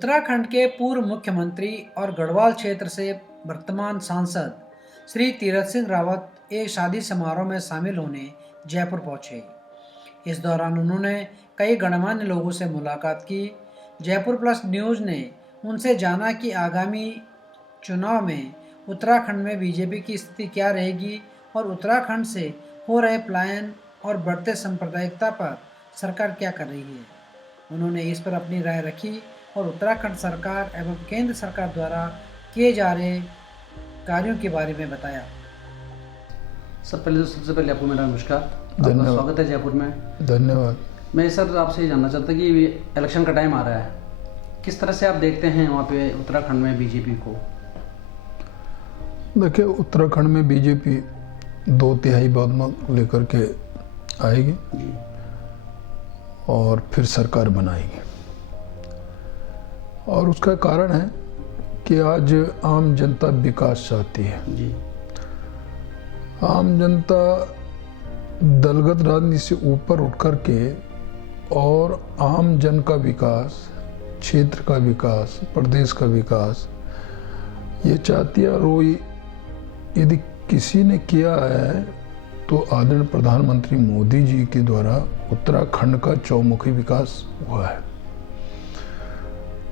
उत्तराखंड के पूर्व मुख्यमंत्री और गढ़वाल क्षेत्र से वर्तमान सांसद श्री तीरथ सिंह रावत एक शादी समारोह में शामिल होने जयपुर पहुंचे। इस दौरान उन्होंने कई गणमान्य लोगों से मुलाकात की। जयपुर प्लस न्यूज़ ने उनसे जाना कि आगामी चुनाव में उत्तराखंड में बीजेपी की स्थिति क्या रहेगी और उत्तराखंड से हो रहे पलायन और बढ़ते सांप्रदायिकता पर सरकार क्या कर रही है। उन्होंने इस पर अपनी राय रखी और उत्तराखंड सरकार एवं केंद्र सरकार द्वारा किए जा रहे कार्यों के बारे में बताया। सबसे पहले आपको मेरा नमस्कार, आपका स्वागत है जयपुर में। धन्यवाद। मैं सर आपसे जानना चाहता कि इलेक्शन का टाइम आ रहा है, किस तरह से आप देखते हैं वहाँ पे उत्तराखंड में बीजेपी को? देखिए, उत्तराखंड में बीजेपी 2/3 बहुमत लेकर के आएगी और फिर सरकार बनाएगी। और उसका कारण है कि आज आम जनता विकास चाहती है जी। आम जनता दलगत राजनीति से ऊपर उठ कर के और आम जन का विकास, क्षेत्र का विकास, प्रदेश का विकास ये चाहती है। और वो यदि किसी ने किया है तो आदरणीय प्रधानमंत्री मोदी जी के द्वारा उत्तराखंड का चौमुखी विकास हुआ है।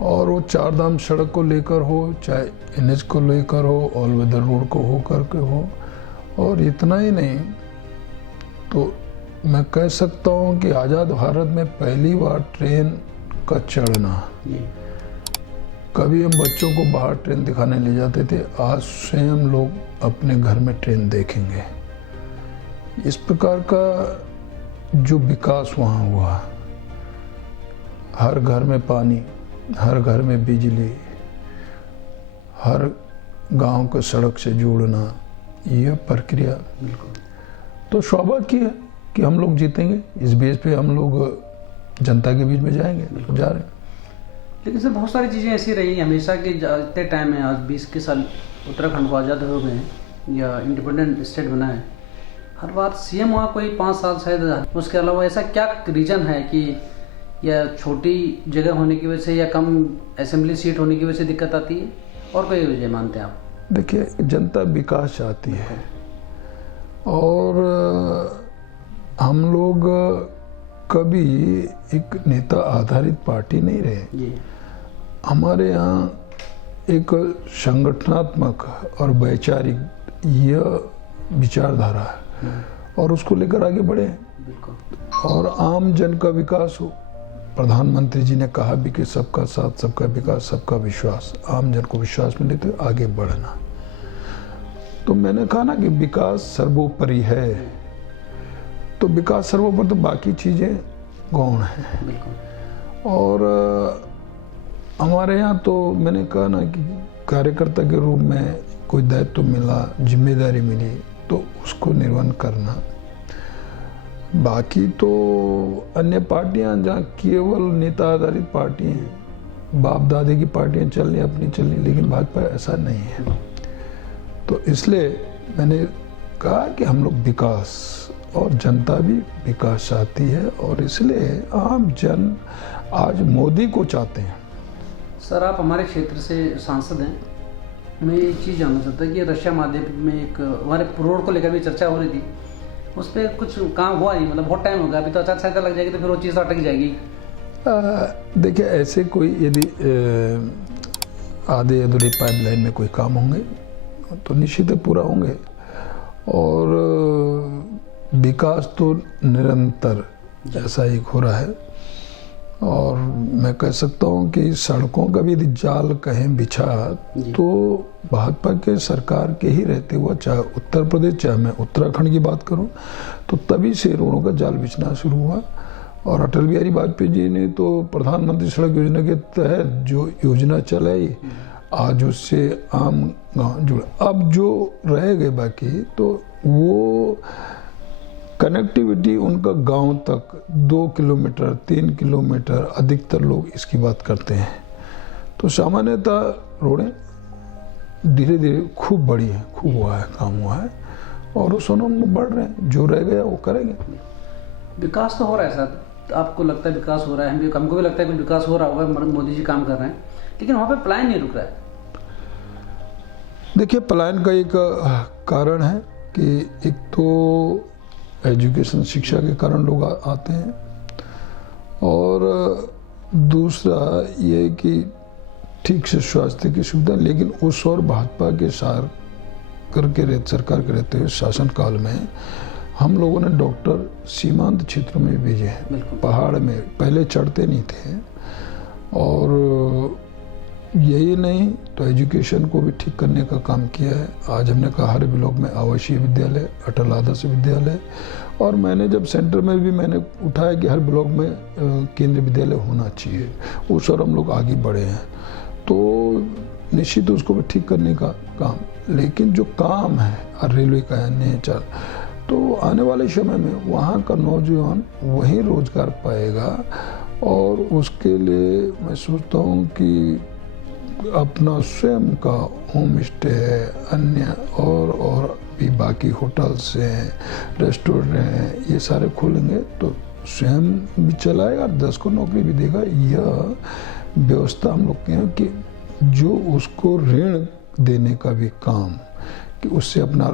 और वो चारधाम सड़क को लेकर हो, चाहे NH को लेकर हो, ऑल वेदर रोड को हो करके हो, और इतना ही नहीं तो मैं कह सकता हूँ कि आज़ाद भारत में पहली बार ट्रेन का चढ़ना। कभी हम बच्चों को बाहर ट्रेन दिखाने ले जाते थे, आज स्वयं लोग अपने घर में ट्रेन देखेंगे। इस प्रकार का जो विकास वहाँ हुआ, हर घर में पानी, हर घर में बिजली, हर गांव को सड़क से जोड़ना, यह प्रक्रिया तो सौभाग्य है कि हम लोग जीतेंगे। इस बेस पे हम लोग जनता के बीच में जाएंगे, जा रहे हैं। लेकिन सर बहुत सारी चीज़ें ऐसी रही हमेशा कि इतने टाइम में, आज 20 के साल उत्तराखंड को आज़ाद हो गए या इंडिपेंडेंट स्टेट बना है, हर बार CM वहाँ कोई 5 साल शायद। उसके अलावा ऐसा क्या रीज़न है कि या छोटी जगह होने की वजह से या कम असेंबली सीट होने की वजह से दिक्कत आती है, और कोई वजह मानते हैं आप? देखिए, जनता विकास चाहती है और हम लोग कभी एक नेता आधारित पार्टी नहीं रहे। हमारे यहाँ एक संगठनात्मक और वैचारिक यह विचारधारा है और उसको लेकर आगे बढ़े और आम जन का विकास हो। प्रधानमंत्री जी ने कहा भी कि सबका साथ, सबका विकास, सबका विश्वास। आम जन को विश्वास मिले तो आगे बढ़ना। तो मैंने कहा ना कि विकास सर्वोपरि है, तो विकास सर्वोपरि, तो बाकी चीजें गौण हैं। और हमारे यहाँ तो मैंने कहा ना कि कार्यकर्ता के रूप में कोई दायित्व मिला, जिम्मेदारी मिली तो उसको निर्वहन करना। बाकी तो अन्य पार्टियां जहाँ केवल नेता आधारित पार्टी हैं, बाप दादे की पार्टियां चल रही अपनी चल रही, लेकिन भाजपा ऐसा नहीं है। तो इसलिए मैंने कहा कि हम लोग विकास, और जनता भी विकास चाहती है और इसलिए आम जन आज मोदी को चाहते हैं। सर आप हमारे क्षेत्र से सांसद हैं, मैं एक चीज़ जानना चाहता कि रशिया महाद्वीप में एक हमारे रोड को लेकर भी चर्चा हो रही थी, उस पर कुछ काम हुआ नहीं, मतलब बहुत टाइम हो गया, अभी तो आचार संहिता लग जाएगी तो फिर वो चीज़ अटक जाएगी। देखिए, ऐसे कोई यदि आधे अधूरी पाइपलाइन में कोई काम होंगे तो निश्चित पूरा होंगे। और विकास तो निरंतर ऐसा ही हो रहा है। और मैं कह सकता हूँ कि सड़कों का भी यदि जाल कहें बिछा तो भाजपा के सरकार के ही रहते हुआ, चाहे उत्तर प्रदेश चाहे मैं उत्तराखंड की बात करूँ, तो तभी से रोडों का जाल बिछना शुरू हुआ। और अटल बिहारी वाजपेयी जी ने तो प्रधानमंत्री सड़क योजना के तहत जो योजना चलाई, आज उससे आम गाँव जुड़ा। अब जो रह गए बाकी तो वो कनेक्टिविटी उनका गांव तक 2 किलोमीटर 3 किलोमीटर, अधिकतर लोग इसकी बात करते हैं। तो सामान्यतः रोडें धीरे धीरे खूब बढ़ी है, खूब हुआ है, काम हुआ है और उस में बढ़ रहे हैं। जो रह गया वो करेंगे। विकास तो हो रहा है सर, आपको लगता है विकास हो रहा है, हमको भी लगता है कि विकास हो रहा होगा, मोदी जी काम कर रहे हैं, लेकिन वहाँ पे पलायन नहीं रुक रहा है। देखिए, पलायन का एक कारण है कि एक तो एजुकेशन, शिक्षा के कारण लोग आते हैं, और दूसरा ये कि ठीक से स्वास्थ्य की सुविधा। लेकिन उस और भाजपा के सरकार के रहते हुए शासनकाल में हम लोगों ने डॉक्टर सीमांत क्षेत्रों में भेजे हैं, पहाड़ में पहले चढ़ते नहीं थे। और यही नहीं तो एजुकेशन को भी ठीक करने का काम किया है। आज हमने कहा हर ब्लॉक में आवासीय विद्यालय, अटल आदर्श विद्यालय, और मैंने जब सेंटर में भी मैंने उठाया कि हर ब्लॉक में केंद्रीय विद्यालय होना चाहिए। उस और हम लोग आगे बढ़े हैं, तो निश्चित उसको भी ठीक करने का काम। लेकिन जो काम है रेलवे का है, नेचर, तो आने वाले समय में वहाँ का नौजवान वहीं रोजगार पाएगा। और उसके लिए मैं सोचता हूँ कि अपना स्वयं का होम स्टे है, अन्य और भी बाकी होटल्स हैं, रेस्टोरेंट हैं, ये सारे खोलेंगे तो स्वयं भी चलाएगा, 10 को नौकरी भी देगा। यह व्यवस्था हम लोग के हैं कि जो उसको ऋण देने का भी काम, कि उससे अपना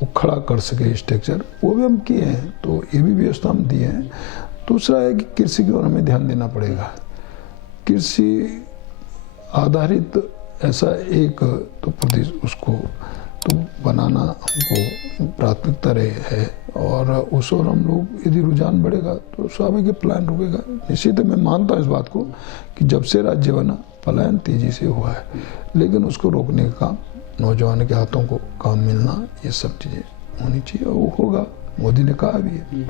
वो खड़ा कर सके स्ट्रक्चर, वो भी हम किए हैं, तो ये भी व्यवस्था हम दिए हैं। दूसरा है कि कृषि की ओर हमें ध्यान देना पड़ेगा। कृषि आधारित ऐसा एक तो प्रदेश उसको तो बनाना हमको प्राथमिकता रहे है, और उस और हम लोग यदि रुझान बढ़ेगा तो स्वाभाविक प्लान रुकेगा। निश्चित मैं मानता हूँ इस बात को कि जब से राज्य बना पलायन तेजी से हुआ है, लेकिन उसको रोकने का काम नौजवान के हाथों को काम मिलना, ये सब चीज़ें होनी चाहिए, और वो होगा। मोदी ने कहा भी है।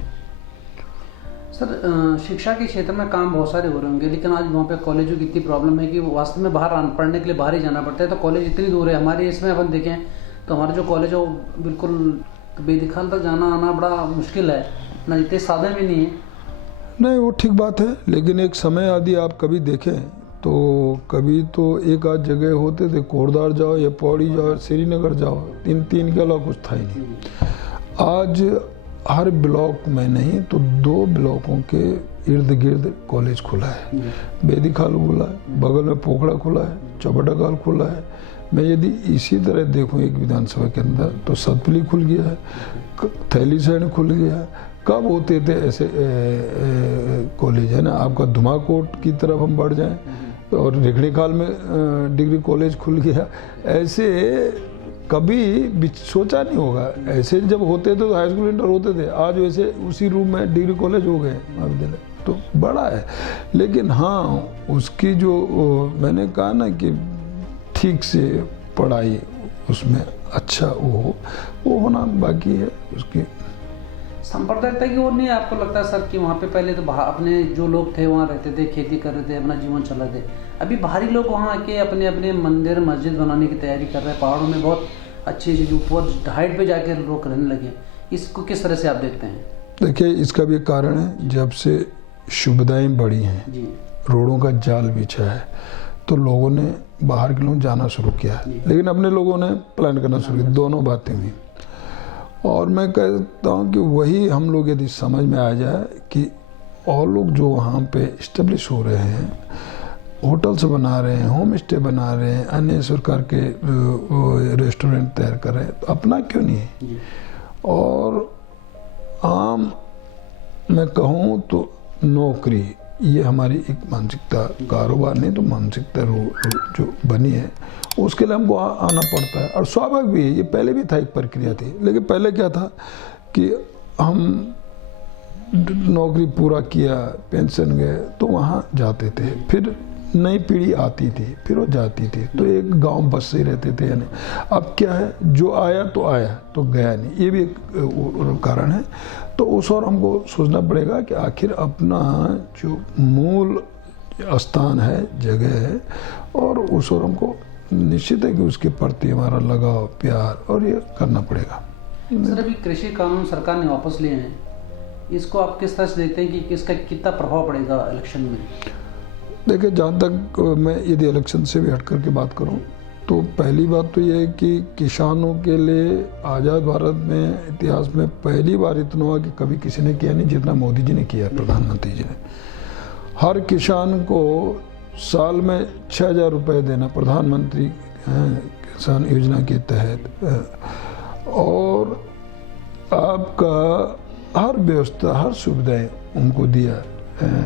सर, शिक्षा के क्षेत्र में काम बहुत सारे हो रहे होंगे, लेकिन आज वहाँ पे कॉलेजों की इतनी प्रॉब्लम है कि वो वास्तव में बाहर पढ़ने के लिए बाहर ही जाना पड़ता है। तो कॉलेज इतनी दूर है। हमारे इसमें अपन देखें तो हमारा जो कॉलेज है वो बिल्कुल बेदखल तक जाना आना बड़ा मुश्किल है, ना इतने साधन भी नहीं है। नहीं, वो ठीक बात है, लेकिन एक समय यदि आप कभी देखें तो कभी तो एक आध जगह होते थे, कोटद्वार जाओ या पौड़ी जाओ, श्रीनगर जाओ, तीन के अलावा कुछ था ही नहीं। आज हर ब्लॉक में नहीं तो 2 ब्लॉकों के इर्द गिर्द कॉलेज खुला है। बेदी खाल खुला है, बगल में पोखड़ा खुला है, चौबटाखाल खुला है। मैं यदि इसी तरह देखूं एक विधानसभा के अंदर तो सतपुली खुल गया है, थैली सैन खुल गया है। कब होते थे ऐसे कॉलेज, है ना। आपका धुमाकोट की तरफ हम बढ़ जाएं और रिखणी खाल में डिग्री कॉलेज खुल गया। ऐसे कभी सोचा नहीं होगा। ऐसे जब होते थे तो हाई स्कूल इंटर होते थे, आज वैसे उसी रूम में डिग्री कॉलेज हो गए, महाविद्यालय तो बड़ा है। लेकिन हाँ, उसकी जो मैंने कहा ना कि ठीक से पढ़ाई उसमें अच्छा वो होना बाकी है। उसकी सांप्रदायिकता की ओर नहीं आपको लगता सर कि वहाँ पे पहले तो अपने जो लोग थे वहाँ रहते थे, खेती कर रहे थे, अपना जीवन चला थे। अभी बाहरी लोग वहाँ आके अपने अपने मंदिर मस्जिद बनाने की तैयारी कर रहे हैं। पहाड़ों में बहुत अच्छी जो ऊपर हाइट पे जाके लोग रहने लगे। इसको किस तरह से आप देखते हैं? देखिए, इसका भी कारण है, जब से सुविधाएं बढ़ी हैं, रोडों का जाल बिछा है, तो लोगों ने बाहर के लोग जाना शुरू किया, लेकिन अपने लोगों ने प्लान करना शुरू किया। दोनों बातें हुई। और मैं कहता हूँ कि वही हम लोग यदि समझ में आ जाए कि और लोग जो वहाँ पे इस्टेब्लिश हो रहे हैं, होटल्स बना रहे हैं, होम स्टे बना रहे हैं, अन्य सरकार के रेस्टोरेंट तैयार कर रहे हैं, तो अपना क्यों नहीं है। और आम मैं कहूँ तो नौकरी, ये हमारी एक मानसिकता, कारोबार नहीं तो मानसिकता जो बनी है, उसके लिए हमको आना पड़ता है। और स्वाभाविक भी है, ये पहले भी था, एक प्रक्रिया थी। लेकिन पहले क्या था कि हम नौकरी पूरा किया, पेंशन गए तो वहाँ जाते थे, फिर नई पीढ़ी आती थी, फिर वो जाती थी, तो एक गांव बस से रहते थे। यानी अब क्या है, जो आया तो गया नहीं, ये भी एक कारण है। तो उस और हमको सोचना पड़ेगा कि आखिर अपना जो मूल स्थान है, जगह है, और उस और हमको निश्चित है कि उसके प्रति हमारा लगाव, प्यार, और ये करना पड़ेगा। सर, अभी कृषि कानून सरकार ने वापस लिए हैं, इसको आप किस तरह से देखते हैं कि इसका कितना प्रभाव पड़ेगा इलेक्शन में? देखिए, जहाँ तक मैं यदि इलेक्शन से भी हट करके बात करूँ तो पहली बात तो ये है कि किसानों के लिए आज़ाद भारत में इतिहास में पहली बार इतना हुआ कि कभी किसी ने किया नहीं जितना मोदी जी ने किया, प्रधानमंत्री जी ने। हर किसान को साल में 6,000 रुपये देना प्रधानमंत्री किसान योजना के तहत, और आपका हर व्यवस्था, हर सुविधाएं उनको दिया है,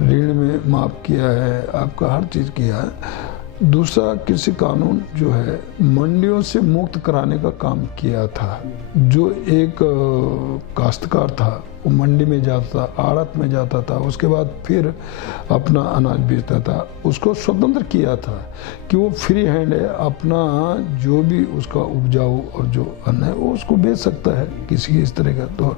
ऋण में माफ़ किया है, आपका हर चीज़ किया है। दूसरा, कृषि कानून जो है मंडियों से मुक्त कराने का काम किया था। जो एक काश्तकार था वो मंडी में जाता था, आड़त में जाता था, उसके बाद फिर अपना अनाज बेचता था, उसको स्वतंत्र किया था कि वो फ्री हैंड है, अपना जो भी उसका उपजाऊ और जो अन्न है वो उसको बेच सकता है किसी की इस तरह का, तो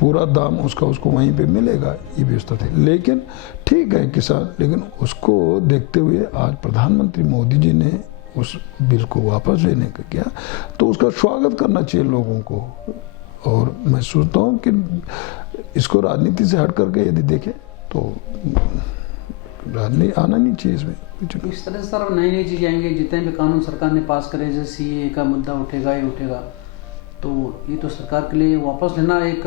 पूरा दाम उसको वहीं पे मिलेगा, ये व्यवस्था थी। लेकिन ठीक है किसान, लेकिन उसको देखते हुए आज प्रधानमंत्री मोदी जी ने उस बिल को वापस लेने का किया, तो उसका स्वागत करना चाहिए लोगों को। और मैं सोचता हूँ कि इसको राजनीति से हट करके यदि देखें तो राजनीति आना नहीं चाहिए इसमें। इस तरह से सर नई नई चीज़ें आएंगे, जितने भी कानून सरकार ने पास करे, जैसे सीए का मुद्दा उठेगा, ये उठेगा, तो ये तो सरकार के लिए वापस लेना एक,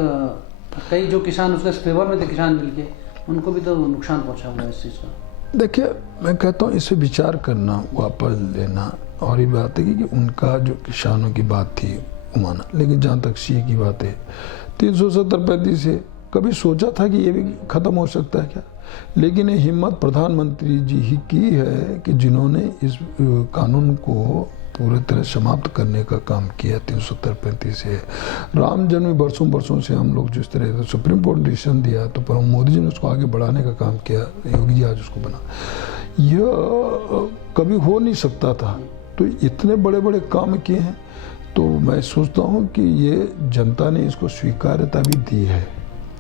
कई जो किसान उसके फेवर में थे किसान मिलके, उनको भी तो नुकसान पहुँचा हुआ है इस चीज़ का। देखिए, मैं कहता हूँ इसे विचार करना, वापस लेना, और ये बात है कि उनका जो किसानों की बात थी माना, लेकिन जहाँ तक सीए की बात है 370-35 से कभी सोचा था कि ये भी खत्म हो सकता है क्या? लेकिन ये हिम्मत प्रधानमंत्री जी ही की है कि जिन्होंने इस कानून को पूरी तरह समाप्त करने का काम किया 370-35 से। राम जन्म वर्षों से हम लोग जिस तरह सुप्रीम कोर्ट ने डिसीजन दिया, तो पर मोदी जी ने उसको आगे बढ़ाने का काम किया, योगी जी आज उसको बना, यह कभी हो नहीं सकता था। तो इतने बड़े बड़े काम किए हैं, तो मैं सोचता हूँ कि ये जनता ने इसको स्वीकार्यता भी दी है,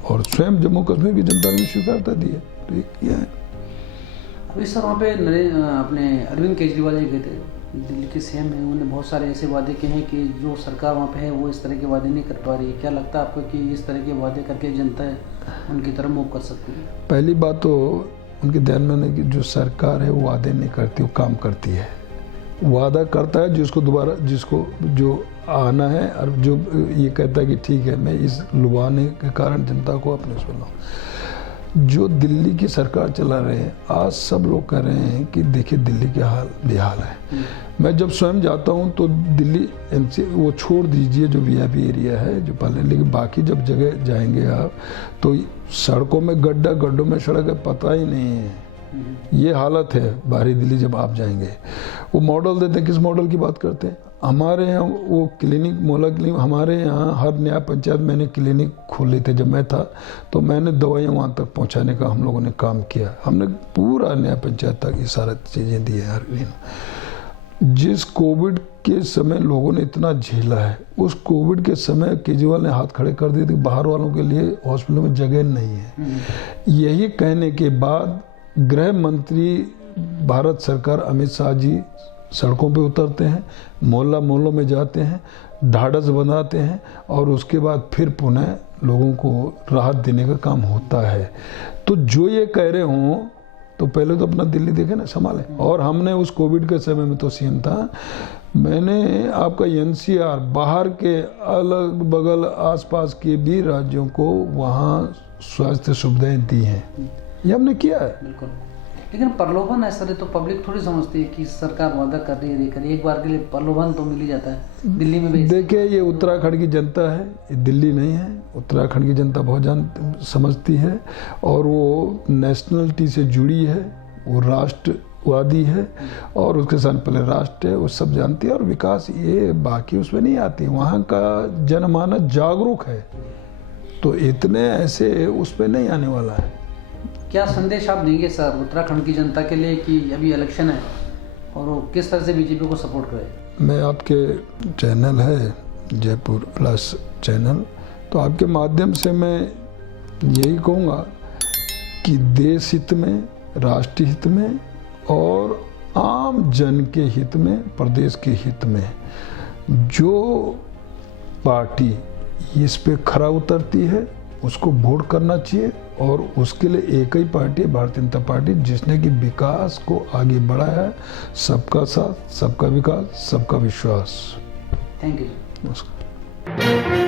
और स्वयं जम्मू कश्मीर की जनता ने भी स्वीकार्यता दी है, तो ये किया है। अभी सर वहाँ पे अपने अरविंद केजरीवाल जी गए थे, दिल्ली के सीएम हैं, उन्होंने बहुत सारे ऐसे वादे किए हैं कि जो सरकार वहाँ पे है वो इस तरह के वादे नहीं कर पा रही है। क्या लगता है आपको कि इस तरह के वादे करके जनता उनकी तरफ मूव कर सकती है? पहली बात तो उनके ध्यान में है कि जो सरकार है वो वादे नहीं करती, वो काम करती है। वादा करता है जिसको जो आना है, और जो ये कहता है कि ठीक है मैं इस लुभाने के कारण जनता को अपने उसमें लाऊं। जो दिल्ली की सरकार चला रहे हैं, आज सब लोग कह रहे हैं कि देखिए दिल्ली के हाल बेहाल है। मैं जब स्वयं जाता हूं तो दिल्ली एमसी वो छोड़ दीजिए जो वीआईपी एरिया है जो पहले, लेकिन बाकी जब जगह जाएंगे आप तो सड़कों में गड्ढों में सड़क है, पता ही नहीं है। ये हालत है बाहरी दिल्ली जब आप जाएंगे। वो मॉडल देते हैं, किस मॉडल की बात करते हैं? हमारे यहाँ वो क्लिनिक, मोहल्ला क्लिनिक, हमारे यहाँ हर नया पंचायत मैंने क्लिनिक खोले थे जब मैं था, तो मैंने दवाइयाँ वहाँ तक पहुँचाने का हम लोगों ने काम किया। हमने पूरा नया पंचायत तक ये सारा चीज़ें दी हैं हर दिन। जिस कोविड के समय लोगों ने इतना झेला है, उस कोविड के समय केजरीवाल ने हाथ खड़े कर दिए थे बाहर वालों के लिए हॉस्पिटलों में जगह नहीं है। यही कहने के बाद गृह मंत्री भारत सरकार अमित शाह जी सड़कों पे उतरते हैं, मोहल्लों में जाते हैं, ढाढ़स बनाते हैं, और उसके बाद फिर पुनः लोगों को राहत देने का काम होता है। तो जो ये कह रहे हों तो पहले तो अपना दिल्ली देखे ना, संभाले। और हमने उस कोविड के समय में तो सीएम था, मैंने आपका एनसीआर बाहर के अलग बगल आसपास के भी राज्यों को वहाँ स्वास्थ्य सुविधाएं दी हैं, ये हमने किया है। बिल्कुल, लेकिन प्रलोभन ऐसा है तो पब्लिक थोड़ी समझती है कि सरकार वादा कर रही है, एक बार के लिए प्रलोभन तो मिल ही जाता है। दिल्ली में भी देखिए, ये उत्तराखंड की जनता है, ये दिल्ली नहीं है। उत्तराखंड की जनता बहुत समझती है, और वो नेशनलिटी से जुड़ी है, वो राष्ट्रवादी है, और उसके साथ पहले राष्ट्र है, वो सब जानती है। और विकास ये बाकी उसमें नहीं आती, वहाँ का जनमानस जागरूक है, तो इतने ऐसे उसमें नहीं आने वाला है। क्या संदेश आप देंगे सर उत्तराखंड की जनता के लिए कि अभी इलेक्शन है और वो किस तरह से बीजेपी को सपोर्ट करे? मैं आपके चैनल है जयपुर प्लस चैनल, तो आपके माध्यम से मैं यही कहूँगा कि देश हित में, राष्ट्र हित में और आम जन के हित में, प्रदेश के हित में जो पार्टी इस पे खरा उतरती है उसको वोट करना चाहिए। और उसके लिए एक ही पार्टी है, भारतीय जनता पार्टी, जिसने कि विकास को आगे बढ़ाया है। सबका साथ, सबका विकास, सबका विश्वास। Thank you. नमस्कार।